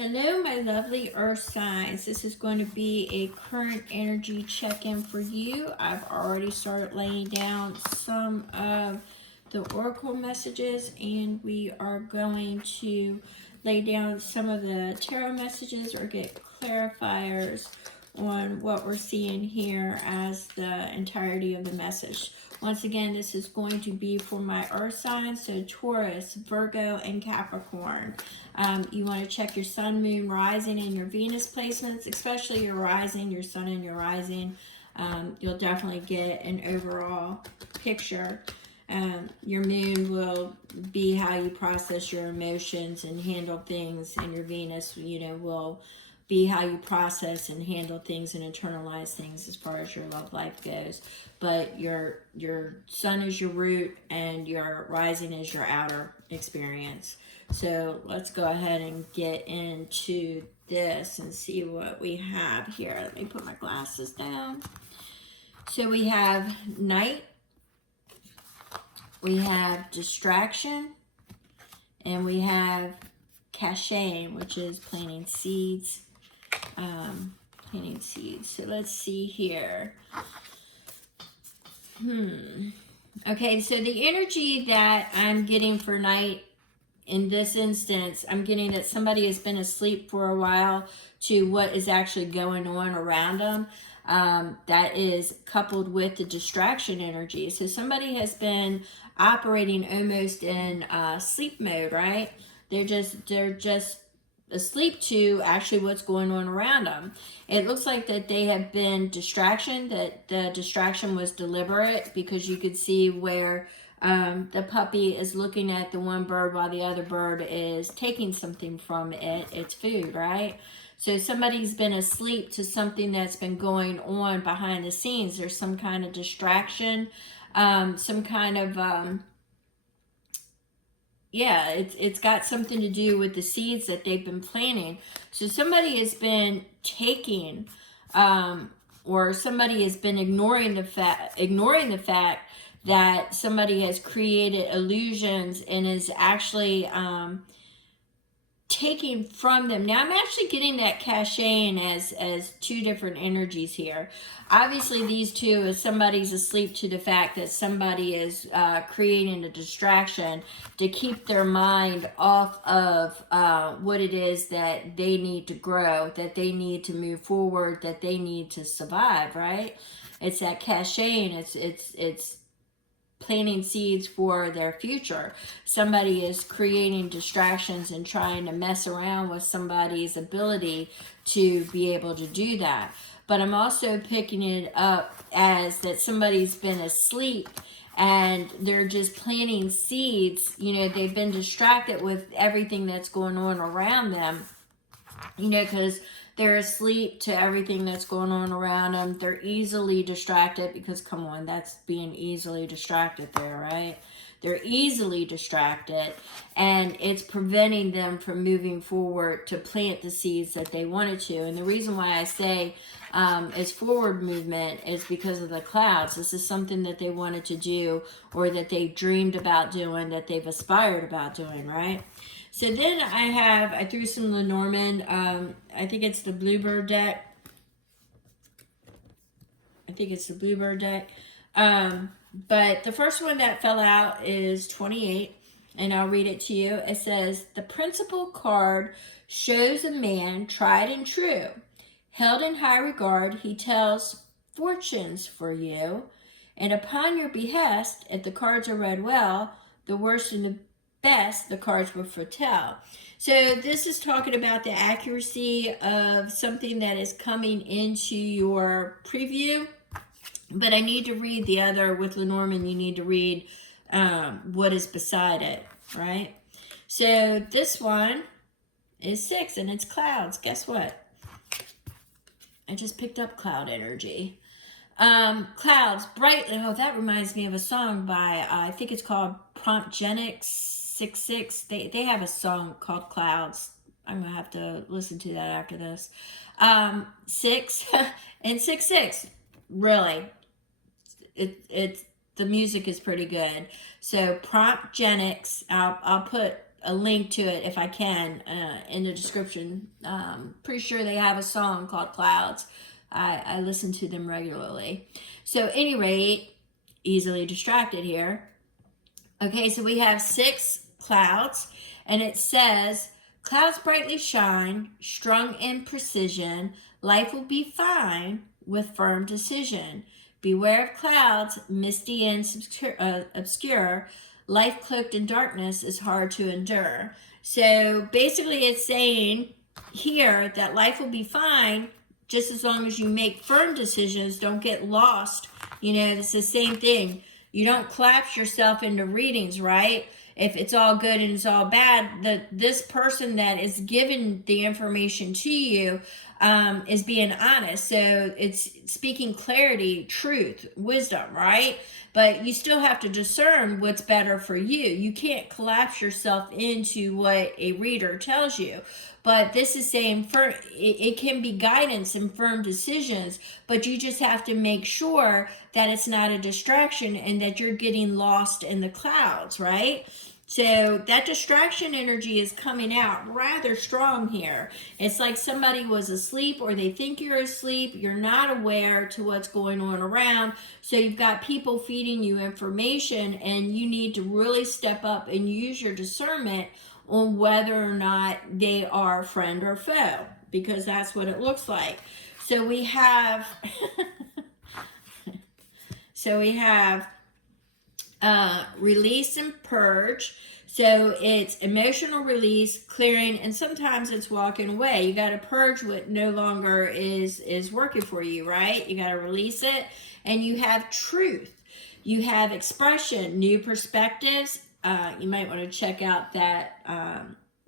Hello, my lovely earth signs. This is going to be a current energy check-in for you. I've already started laying down some of the oracle messages, and we are going to lay down some of the tarot messages or get clarifiers on what we're seeing here as the entirety of the message. Once again, this is going to be for my earth signs, so Taurus, Virgo, and Capricorn. You want to check your sun, moon, rising, and your Venus placements, especially your rising, your sun, and your rising. You'll definitely get an overall picture. Your moon will be how you process your emotions and handle things, and your Venus, will be how you process and handle things and internalize things as far as your love life goes. But your sun is your root, and your rising is your outer experience. So let's go ahead and get into this and see what we have here. Let me put my glasses down. So we have night, we have distraction, and we have caching, which is planting seeds. So let's see here. Okay, so the energy that I'm getting for night in this instance, I'm getting that somebody has been asleep for a while to what is actually going on around them. That is coupled with the distraction energy. So somebody has been operating almost in sleep mode, right? They're just asleep to actually what's going on around them. It looks like that they have been distraction, that the distraction was deliberate, because you could see where the puppy is looking at the one bird while the other bird is taking something from it. It's food, right? So somebody's been asleep to something that's been going on behind the scenes. There's some kind of distraction, some kind of it's got something to do with the seeds that they've been planting. So somebody has been taking, or somebody has been ignoring the fact that somebody has created illusions and is actually taking from them. Now I'm actually getting that caching as two different energies here. Obviously these two is somebody's asleep to the fact that somebody is creating a distraction to keep their mind off of what it is that they need to grow, that they need to move forward, that they need to survive, right? It's that caching. It's planting seeds for their future. Somebody is creating distractions and trying to mess around with somebody's ability to be able to do that. But I'm also picking it up as that somebody's been asleep and they're just planting seeds. They've been distracted with everything that's going on around them, because they're asleep to everything that's going on around them. They're easily distracted because, come on, that's being easily distracted there, right? They're easily distracted, and it's preventing them from moving forward to plant the seeds that they wanted to. And the reason why I say it's forward movement is because of the clouds. This is something that they wanted to do, or that they dreamed about doing, that they've aspired about doing, right? So then I threw some Lenormand, I think it's the Bluebird deck. But the first one that fell out is 28, and I'll read it to you. It says, the principal card shows a man tried and true. Held in high regard, he tells fortunes for you, and upon your behest, if the cards are read well, the worst and the best the cards will foretell. So this is talking about the accuracy of something that is coming into your preview. But I need to read the other with Lenormand. You need to read what is beside it, right? So this one is 6, and it's clouds. Guess what? I just picked up cloud energy. Clouds, brightly. Oh, that reminds me of a song by, I think it's called Promptgenics 66. They have a song called Clouds. I'm going to have to listen to that after this. 6 and 66. Really. It's the music is pretty good. So Promptgenics, I'll put a link to it if I can in the description. Pretty sure they have a song called Clouds. I listen to them regularly. So at any rate, easily distracted here. Okay, so we have 6 clouds, and it says, clouds brightly shine, strung in precision, life will be fine with firm decision. Beware of clouds, misty and obscure, life cloaked in darkness is hard to endure. So basically it's saying here that life will be fine just as long as you make firm decisions, don't get lost. You know, it's the same thing. You don't collapse yourself into readings, right? If it's all good and it's all bad, this person that is giving the information to you is being honest. So it's speaking clarity, truth, wisdom, right? But you still have to discern what's better for you. You can't collapse yourself into what a reader tells you. But this is saying it can be guidance and firm decisions, but you just have to make sure that it's not a distraction and that you're getting lost in the clouds, right? So that distraction energy is coming out rather strong here. It's like somebody was asleep or they think you're asleep. You're not aware to what's going on around. So you've got people feeding you information and you need to really step up and use your discernment on whether or not they are friend or foe, because that's what it looks like. So we have release and purge. So it's emotional release, clearing, and sometimes it's walking away. You got to purge what no longer is working for you, right? You got to release it. And you have truth. You have expression, new perspectives. You might want to check out that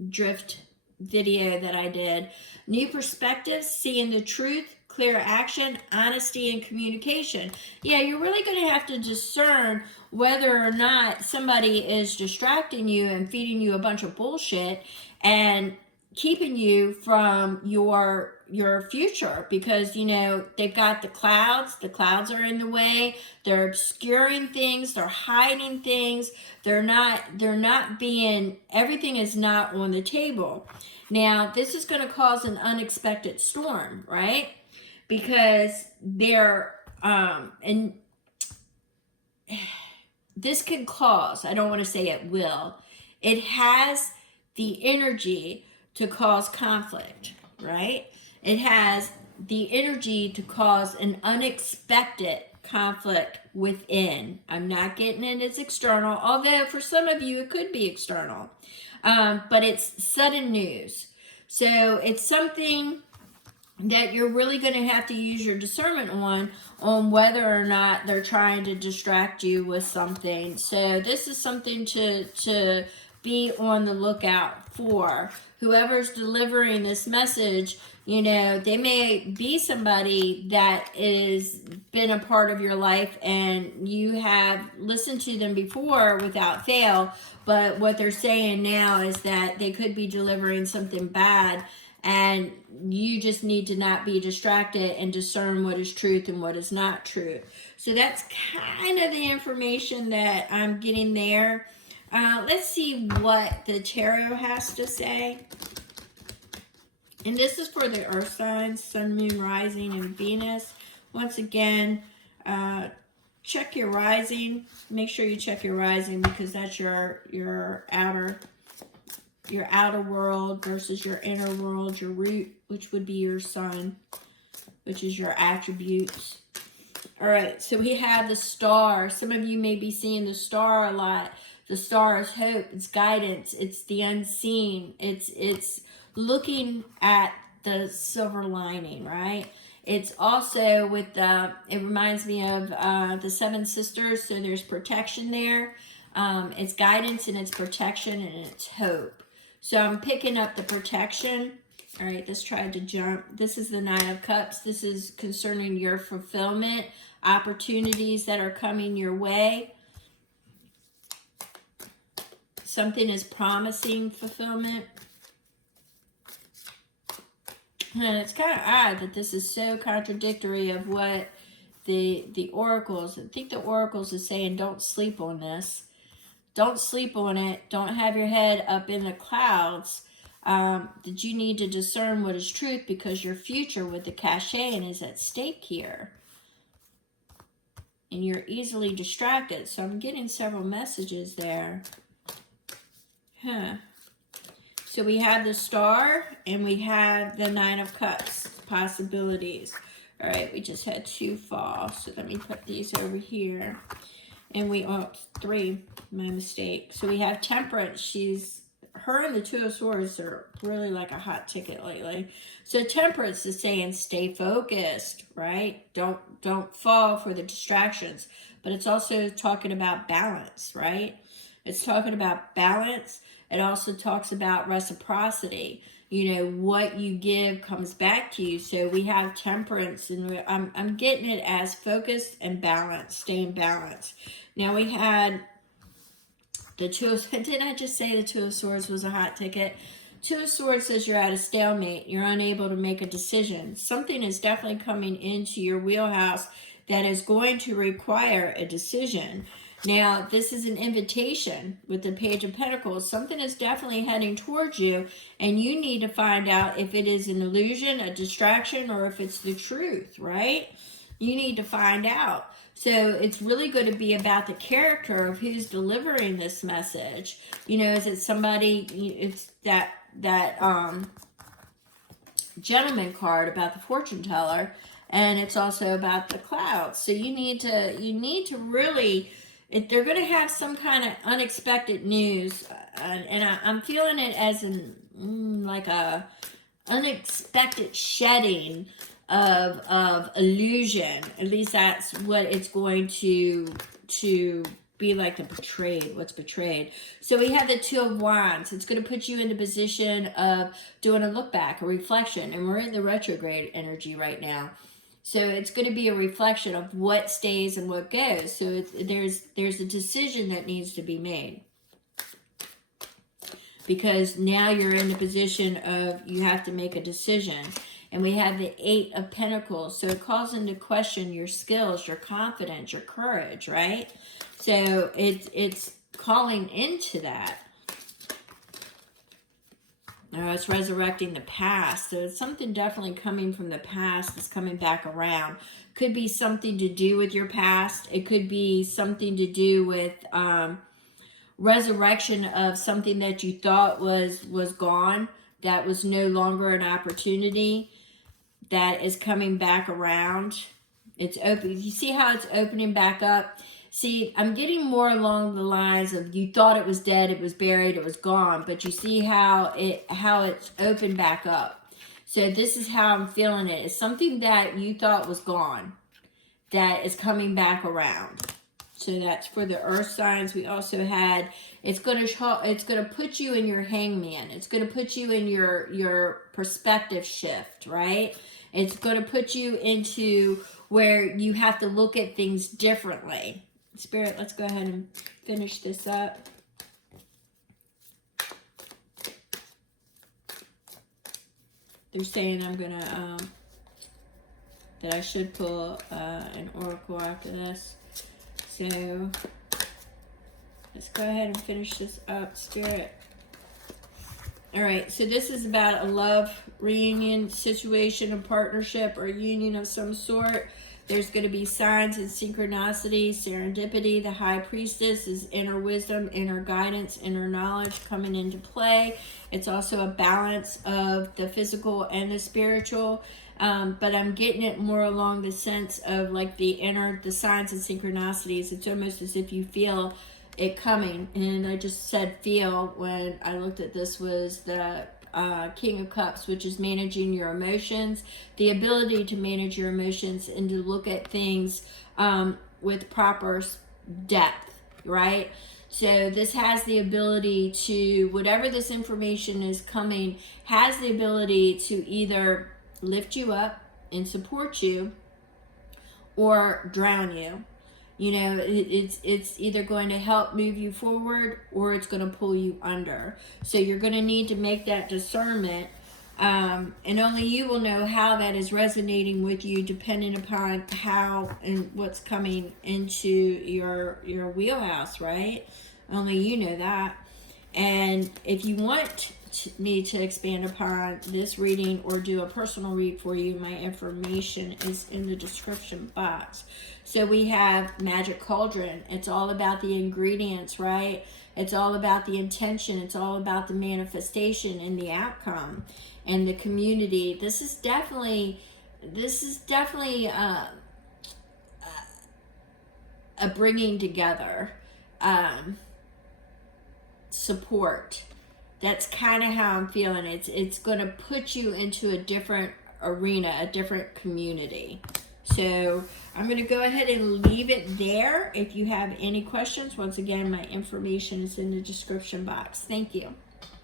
drift video that I did. New perspectives, seeing the truth, clear action, honesty, and communication. Yeah, you're really going to have to discern whether or not somebody is distracting you and feeding you a bunch of bullshit and keeping you from your future, because you know they've got the clouds are in the way, they're obscuring things, they're hiding things, they're not being, everything is not on the table. Now this is going to cause an unexpected storm, right? Because they're and this could cause, I don't want to say it will, it has the energy to cause conflict, right? It has the energy to cause an unexpected conflict within. I'm not getting it as external, although for some of you it could be external. But it's sudden news. So it's something that you're really going to have to use your discernment on whether or not they're trying to distract you with something. So this is something to be on the lookout for. Whoever's delivering this message, you know, they may be somebody that has been a part of your life and you have listened to them before without fail, but what they're saying now is that they could be delivering something bad, and you just need to not be distracted and discern what is truth and what is not truth. So that's kind of the information that I'm getting there. Let's see what the tarot has to say. And this is for the earth signs, sun, moon, rising, and Venus. Once again, check your rising. Make sure you check your rising, because that's your outer world versus your inner world, your root, which would be your sun, which is your attributes. All right, so we have the star. Some of you may be seeing the star a lot. The star is hope, it's guidance, it's the unseen, it's looking at the silver lining, right? It's also with the, it reminds me of the Seven Sisters, so there's protection there. It's guidance and it's protection and it's hope. So I'm picking up the protection. All right, this tried to jump. This is the Nine of Cups. This is concerning your fulfillment, opportunities that are coming your way. Something is promising fulfillment. And it's kind of odd that this is so contradictory of what the oracles, I think the oracles is saying, don't sleep on this. don't sleep on it. Don't have your head up in the clouds. That you need to discern what is truth, because your future with the cachet is at stake here. And you're easily distracted. So I'm getting several messages there. So we have the Star and we have the Nine of Cups. Possibilities. All right, we just had 2 fall. So let me put these over here. And three, my mistake. So we have Temperance. Her and the Two of Swords are really like a hot ticket lately. So Temperance is saying stay focused, right? Don't fall for the distractions. But it's also talking about balance, right? It's talking about balance. It also talks about reciprocity. You know, what you give comes back to you. So we have Temperance, and I'm getting it as focused and balanced, staying balanced. Now we had the Two of, didn't I just say the Two of Swords was a hot ticket? Two of Swords says you're at a stalemate. You're unable to make a decision. Something is definitely coming into your wheelhouse that is going to require a decision. Now, this is an invitation with the Page of Pentacles. Something is definitely heading towards you, and you need to find out if it is an illusion, a distraction, or if it's the truth, right? You need to find out. So it's really going to be about the character of who's delivering this message. You know, is it somebody, it's that gentleman card about the fortune teller, and it's also about the clouds. So you need to really, if they're going to have some kind of unexpected news, and I'm feeling it as like a unexpected shedding of illusion. At least that's what it's going to be like, the betrayed, what's betrayed. So we have the Two of Wands. It's going to put you in the position of doing a look back, a reflection, and we're in the retrograde energy right now. So it's going to be a reflection of what stays and what goes. So there's a decision that needs to be made. Because now you're in the position of you have to make a decision. And we have the Eight of Pentacles. So it calls into question your skills, your confidence, your courage, right? So it's calling into that. It's resurrecting the past. So it's something definitely coming from the past that's coming back around. Could be something to do with your past. It could be something to do with resurrection of something that you thought was gone, that was no longer an opportunity, that is coming back around. It's open. You see how it's opening back up? See, I'm getting more along the lines of you thought it was dead, it was buried, it was gone, but you see how it's opened back up. So this is how I'm feeling it. It's something that you thought was gone that is coming back around. So that's for the earth signs. We also had, it's going to put you in your hangman. It's going to put you in your perspective shift, right? It's going to put you into where you have to look at things differently. Spirit, let's go ahead and finish this up. They're saying I'm going to, that I should pull an oracle after this. So let's go ahead and finish this up, Spirit. All right, so this is about a love reunion situation, a partnership, or a union of some sort. There's going to be signs and synchronicity, serendipity. The High Priestess is inner wisdom, inner guidance, inner knowledge coming into play. It's also a balance of the physical and the spiritual. But I'm getting it more along the sense of like the signs and synchronicities. It's almost as if you feel it coming. And I just said feel when I looked at this was the King of Cups, which is managing your emotions, the ability to manage your emotions and to look at things with proper depth, right? So this has the ability to, whatever this information is coming, has the ability to either lift you up and support you or drown you. You know, it's either going to help move you forward or it's going to pull you under. So you're going to need to make that discernment. And only you will know how that is resonating with you, depending upon how and what's coming into your wheelhouse, right? Only you know that. And if you want me to expand upon this reading or do a personal read for you, my information is in the description box. So we have Magic Cauldron. It's all about the ingredients, right? It's all about the intention. It's all about the manifestation and the outcome and the community. This is definitely a bringing together, support. That's kind of how I'm feeling. It's going to put you into a different arena, a different community. So I'm going to go ahead and leave it there. If you have any questions, once again, my information is in the description box. Thank you.